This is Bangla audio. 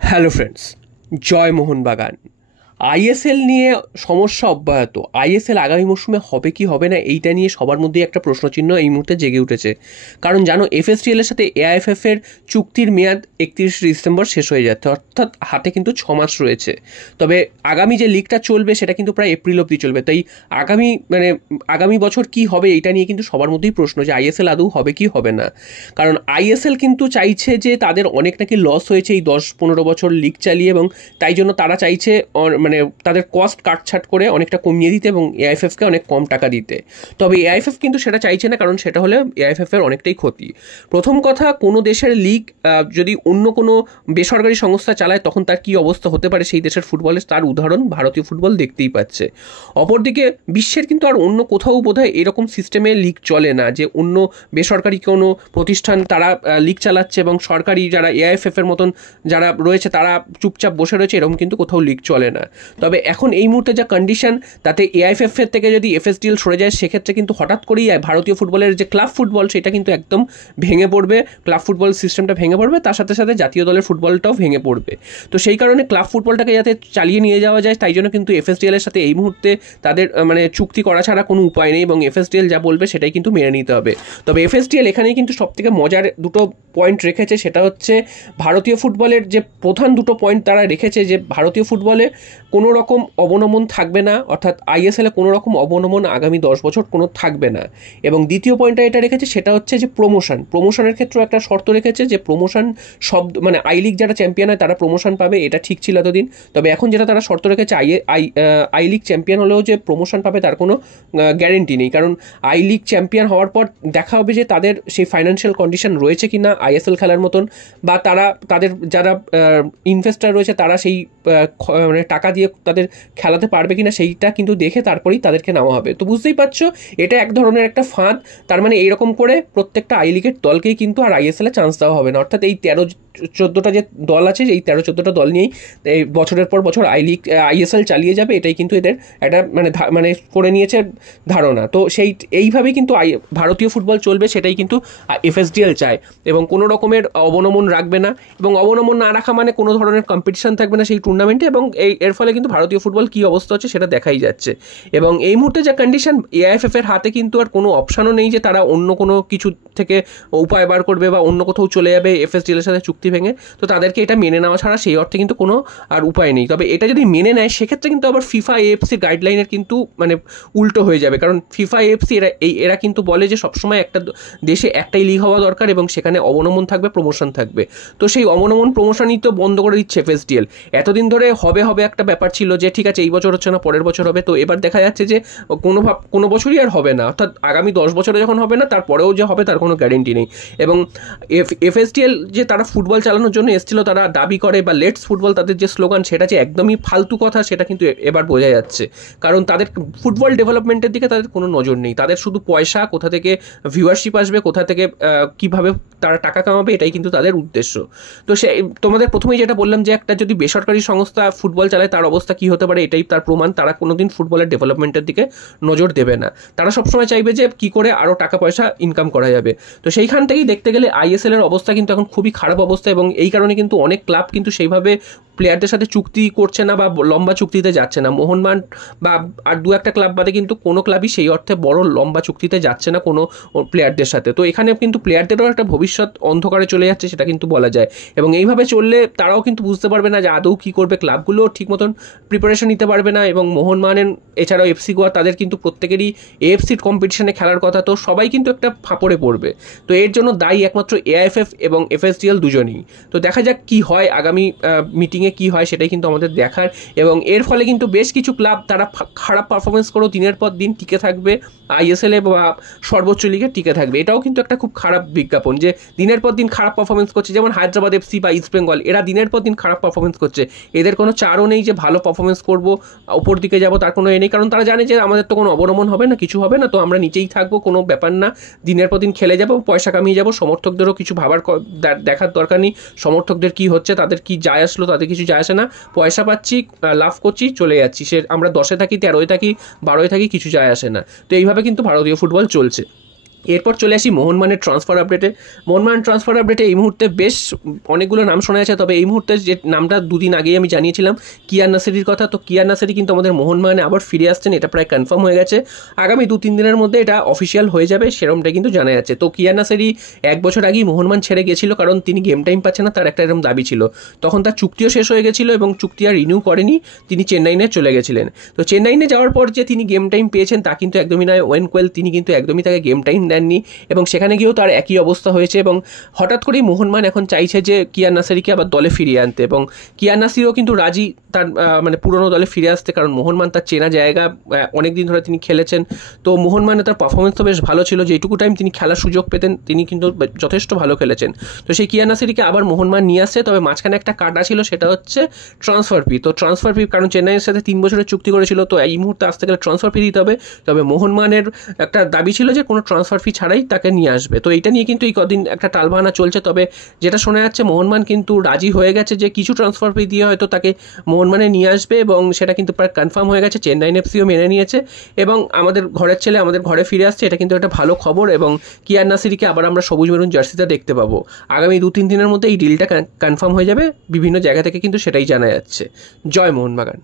হ্যালো ফ্রেন্ডস, জয় মোহনবাগান। আইএসএল নিয়ে সমস্যা অব্যাহত। আইএসএল আগামী মরশুমে হবে কি হবে না এইটা নিয়ে সবার মধ্যেই একটা প্রশ্নচিহ্ন এই মুহূর্তে জেগে উঠেছে। কারণ জানো, এফএসডিএল এর সাথে এআইএফএফ এর চুক্তির মেয়াদ 31 ডিসেম্বর শেষ হয়ে যাচ্ছে, অর্থাৎ হাতে কিন্তু 6 মাস রয়েছে। তবে আগামী যে লিগটা চলবে সেটা কিন্তু প্রায় এপ্রিল অবধি চলবে। তাই আগামী বছর কি হবে এইটা নিয়ে কিন্তু সবার মধ্যেই প্রশ্ন যে আইএসএল আদৌ হবে কি হবে না। কারণ আইএসএল কিন্তু চাইছে যে তাদের অনেক নাকি লস হয়েছে এই 10-15 বছর লিগ চালিয়ে, এবং তাই জন্য তারা চাইছে তাদের কস্ট কাটছাট করে অনেকটা কমিয়ে দিতে এবং এআইএফএফকে অনেক কম টাকা দিতে। তবে এআইএফএফ কিন্তু সেটা চাইছে না, কারণ সেটা হলে এআইএফএফ এর অনেকটাই ক্ষতি। প্রথম কথা, কোনো দেশের লিগ যদি অন্য কোনো বেসরকারি সংস্থা চালায় তখন তার কি অবস্থা হতে পারে সেই দেশের ফুটবলের, তার উদাহরণ ভারতীয় ফুটবল দেখতেই পাচ্ছে। অপরদিকে বিশ্বের কিন্তু আর অন্য কোথাও বোধহয় এরকম সিস্টেমে লিগ চলে না যে অন্য বেসরকারি কোনো প্রতিষ্ঠান তারা লিগ চালাচ্ছে এবং সরকারি যারা এআইএফএফ এর মতন যারা রয়েছে তারা চুপচাপ বসে রয়েছে, এরকম কিন্তু কোথাও লিগ চলে না। তবে এখন এই মুহূর্তে যা কন্ডিশন, তাতে এআইএফএফ এর থেকে যদি এফএসডিএল সরে যায় সেক্ষেত্রে কিন্তু হঠাৎ করেই ভারতীয় ফুটবলের যে ক্লাব ফুটবল সেটা কিন্তু একদম ভেঙে পড়বে। ক্লাব ফুটবল সিস্টেমটা ভেঙে পড়বে, তার সাথে সাথে জাতীয় দলের ফুটবলটাও ভেঙে পড়বে। তো সেই কারণে ক্লাব ফুটবলটাকে যাতে চালিয়ে নিয়ে যাওয়া যায় তাই জন্য কিন্তু এফএসডিএল এর সাথে এই মুহূর্তে তাদের চুক্তি করা ছাড়া কোনো উপায় নেই, এবং এফএসডিএল যা বলবে সেটাই কিন্তু মেনে নিতে হবে। তবে এফএসডিএল এখানেই কিন্তু সবথেকে মজার দুটো পয়েন্ট রেখেছে, সেটা হচ্ছে ভারতীয় ফুটবলের যে প্রধান দুটো পয়েন্ট তারা রেখেছে যে ভারতীয় ফুটবলে কোনো রকম অবনমন থাকবে না, অর্থাৎ আইএসএলে কোনো রকম অবনমন আগামী 10 বছর কোনো থাকবে না। এবং দ্বিতীয় পয়েন্টটা এটা রেখেছে সেটা হচ্ছে যে প্রমোশনের ক্ষেত্রেও একটা শর্ত রেখেছে যে প্রমোশন আই লিগ যারা চ্যাম্পিয়ন হয় তারা প্রমোশন পাবে, এটা ঠিক ছিল এতদিন। তবে এখন যেটা তারা শর্ত রেখেছে আই লিগ চ্যাম্পিয়ন হলেও যে প্রমোশন পাবে তার কোনো গ্যারেন্টি নেই, কারণ আই লিগ চ্যাম্পিয়ন হওয়ার পর দেখা হবে যে তাদের সেই ফাইন্যান্সিয়াল কন্ডিশন রয়েছে কি না আইএসএল খেলার মতন, বা তাদের যারা ইনভেস্টার রয়েছে তারা সেই টাকা দিয়ে তাদের খেলাতে পারবে কিনা সেইটা কিন্তু দেখে তারপরেই তাদেরকে নেওয়া হবে। তো বুঝতেই পারছো এটা এক ধরনের একটা ফাঁদ। তার মানে এইরকম করে প্রত্যেকটা আই লিগের দলকেই কিন্তু আর আইএসএল এ চান্স দেওয়া হবে না, অর্থাৎ এই 13-14টা যে দল আছে এই 13-14টা দল নিয়েই এই বছরের পর বছর আইএসএল চালিয়ে যাবে, এটাই কিন্তু এদের একটা করে নিয়েছে ধারণা। তো এইভাবেই কিন্তু ভারতীয় ফুটবল চলবে, সেটাই কিন্তু এফএসডিএল চায়, এবং কোনো রকমের অবনমন রাখবে না। এবং অবনমন না রাখা মানে কোনো ধরনের কম্পিটিশন থাকবে না সেই টুর্নামেন্টে, এবং এর ফলে কিন্তু ভারতীয় ফুটবল কী অবস্থা হচ্ছে সেটা দেখাই যাচ্ছে। এবং এই মুহূর্তে যা কন্ডিশন, এআইএফএফ এর হাতে কিন্তু আর কোনো অপশানও নেই যে তারা অন্য কোনো কিছু থেকে উপায় বার করবে বা অন্য কোথাও চলে যাবে এফএসডিএল এর সাথে চুক্তি ভেঙে। তো তাদেরকে এটা মেনে নেওয়া ছাড়া সেই অর্থে কিন্তু কোনো আর উপায় নেই। তবে এটা যদি মেনে নেয় সেক্ষেত্রে কিন্তু আবার ফিফা এএফসি গাইডলাইনের কিন্তু উল্টো হয়ে যাবে, কারণ ফিফা এএফসি এরা কিন্তু বলে যে সবসময় একটা দেশে একটাই লিগ হওয়া দরকার এবং সেখানে অবনমন থাকবে, প্রমোশন থাকবে। তো সেই অবনমন প্রমোশনই তো বন্ধ করে দিচ্ছে এফএসডিএল। এতদিন ধরে হবে একটা ব্যাপার ছিল যে ঠিক আছে এই বছর হচ্ছে না পরের বছর হবে, তো এবার দেখা যাচ্ছে যে কোনো বছরই আর হবে না, অর্থাৎ আগামী 10 বছরে যখন হবে না তারপরেও যে হবে তার কোনো গ্যারেন্টি নেই। এবং এফএসডিএল যে তারা ফুটবল চালানোর জন্য এসেছিল, তারা দাবি করে বা লেটস ফুটবল তাদের যে স্লোগান সেটা যে একদমই ফালতু কথা সেটা কিন্তু এবার বোঝা যাচ্ছে, কারণ তাদের ফুটবল ডেভেলপমেন্টের দিকে তাদের কোনো নজর নেই। তাদের শুধু পয়সা, কোথা থেকে ভিউয়ারশিপ আসবে, কোথা থেকে কিভাবে তারা টাকা কামাবে, এটাই কিন্তু তাদের উদ্দেশ্য। তো তোমাদের প্রথমেই যেটা বললাম যে একটা যদি বেসরকারি সংস্থা ফুটবল চালায় তার অবস্থা কি হতে পারে, এটাই তার প্রমাণ। তারা কোনোদিন ফুটবলের ডেভেলপমেন্টের দিকে নজর দেবে না, তারা সবসময় চাইবে যে কি করে আরও টাকা পয়সা ইনকাম করা যাবে। তো সেইখান থেকেই দেখতে গেলে আইএসএল এর অবস্থা কিন্তু এখন খুবই খারাপ অবস্থা, এবং এই কারণে কিন্তু অনেক ক্লাব কিন্তু সেইভাবে প্লেয়ারদের সাথে চুক্তি করছে না বা লম্বা চুক্তিতে যাচ্ছে না। মোহনবাগান বা আর দু একটা ক্লাব বাদে কিন্তু কোনো ক্লাবই সেই অর্থে বড় লম্বা চুক্তিতে যাচ্ছে না কোনো প্লেয়ারদের সাথে। তো এখানে কিন্তু প্লেয়ারদেরও একটা ভবিষ্যৎ অন্ধকারে চলে যাচ্ছে, সেটা কিন্তু বলা যায়। এবং এইভাবে চললে তারাও কিন্তু বুঝতে পারবে না যে আদৌ কী করবে, ক্লাবগুলোও ঠিক মতন প্রিপারেশন নিতে পারবে না। এবং মোহনবাগান এছাড়াও এফসি গোয়া তাদের কিন্তু প্রত্যেকেরই এএফসির কম্পিটিশনে খেলার কথা, তো সবাই কিন্তু একটা ফাঁপড়ে পড়বে। তো এর জন্য দায়ী একমাত্র এআইএফএফ এবং এফএসডিএল দুজনেই। তো দেখা যাক কি হয় আগামী মিটিংয়ে কি হয়, সেটাই কিন্তু আমাদের দেখার। এবং এর ফলে কিন্তু বেশ কিছু ক্লাব তারা খারাপ পারফরমেন্স করেও দিনের পর দিন টিকে থাকবে আইএসএলে বা সর্বোচ্চ লিগে টিকে থাকবে। এটাও কিন্তু একটা খুব খারাপ বিজ্ঞাপন যে দিনের পর দিন খারাপ পারফরমেন্স করছে, যেমন হায়দ্রাবাদ এফসি বা ইস্ট বেঙ্গল, এরা দিনের পর দিন খারাপ পারফরমেন্স করছে, এদের কোনো চারও নেই যে ভালো পারফরমেন্স করবো ওপর দিকে যাবো, তার কোনো নেই, কারণ তারা জানে যে আমাদের তো কোনো অবনমন হবে না, কিছু হবে না, তো আমরা নিচেই থাকবো, কোনো ব্যাপার না, দিনের পর দিন খেলে যাবো, পয়সা কামিয়ে যাবো, সমর্থকদেরও কিছু দেখার দরকার নেই, সমর্থকদের কি হচ্ছে তাদের কি যায় আসলো, তাদের কিছু যায় আসে না, পয়সা পাচ্ছি, লাভ করছি, চলে যাচ্ছি, আমরা 10-এ থাকি, 13-এ থাকি, 12-এ থাকি, কিছু যায় আসে না। তো এইভাবে কিন্তু ভারতীয় ফুটবল চলছে। এরপর চলে আসি মোহনবাগানের ট্রান্সফার আপডেটে। মোহনবাগান ট্রান্সফার আপডেটে এই মুহূর্তে বেশ অনেকগুলো নাম শোনা যাচ্ছে, তবে এই মুহূর্তে যে নামটা দুদিন আগেই আমি জানিয়েছিলাম কিয়ান নাসেরির কথা, তো কিয়ান নাসেরি কিন্তু আমাদের মোহনবাগানে আবার ফিরে আসছেন, এটা প্রায় কনফার্ম হয়ে গেছে। আগামী 2-3 দিনের মধ্যে এটা অফিসিয়াল হয়ে যাবে, সেরকমটা কিন্তু জানা যাচ্ছে। তো কিয়ান নাসেরি 1 বছর আগেই মোহনবাগান ছেড়ে গেছিল, কারণ তিনি গেম টাইম পাচ্ছে না, তার একটা এরকম দাবি ছিল। তখন তার চুক্তিও শেষ হয়ে গেছিলো এবং চুক্তি আর রিনিউ করেনি, তিনি চেন্নাইনে চলে গেছিলেন। তো চেন্নাইনে যাওয়ার পর যে তিনি গেম টাইম পেয়েছেন তা কিন্তু একদমই নয়, ওয়েন কোয়েল তিনি কিন্তু একদমই তাকে গেম টাইম দেননি এবং সেখানে গিয়েও তার একই অবস্থা হয়েছে। এবং হঠাৎ করেই মোহনবাগান এখন চাইছে যে কিয়ান নাসেরিকে আবার দলে ফিরিয়ে আনতে, এবং কিয়ান নাসেরিও কিন্তু রাজি তার মানে পুরনো দলে ফিরে আসতে, কারণ মোহনবাগান তার চেনা জায়গা, অনেক দিন ধরে তিনি খেলেছেন। তো মোহনবাগানে তার পারফরমেন্স তো বেশ ভালো ছিল, যেটুকু টাইম তিনি খেলার সুযোগ পেতেন তিনি কিন্তু যথেষ্ট ভালো খেলেছেন। তো সেই কিয়ান নাসেরিকে আবার মোহনবাগান নিয়ে আসছে, তবে মাঝখানে একটা কাটা ছিল, সেটা হচ্ছে ট্রান্সফার ফি। তো ট্রান্সফার ফি, কারণ চেন্নাইয়ের সাথে 3 বছরের চুক্তি করেছিল, তো এই মুহূর্তে আসতে গেলে ট্রান্সফার ফি দিতে হবে। তবে মোহনবাগানের একটা দাবি ছিল যে কোনো ট্রান্সফার ফি ছাড়াই তাকে নিয়ে আসবে। তো এইটা নিয়ে কিন্তু এই কদিন একটা টালবাহানা চলছে, তবে যেটা শোনা যাচ্ছে মোহনবাগান কিন্তু রাজি হয়ে গেছে যে কিছু ট্রান্সফার ফি দিয়ে হয়তো তাকে মোহনবাগানে নিয়ে আসবে, এবং সেটা কিন্তু প্রায় কনফার্ম হয়ে গেছে। চেন্নাইন এফসিও মেনে নিয়েছে এবং আমাদের ঘরের ছেলে আমাদের ঘরে ফিরে আসছে, এটা কিন্তু একটা ভালো খবর। এবং কিয়ান নাসেরিকে আবার আমরা সবুজ মেরুন জার্সিতে দেখতে পাবো। আগামী 2-3 দিনের মধ্যে এই ডিলটা কনফার্ম হয়ে যাবে, বিভিন্ন জায়গা থেকে কিন্তু সেটাই জানা যাচ্ছে। জয় মোহনবাগান।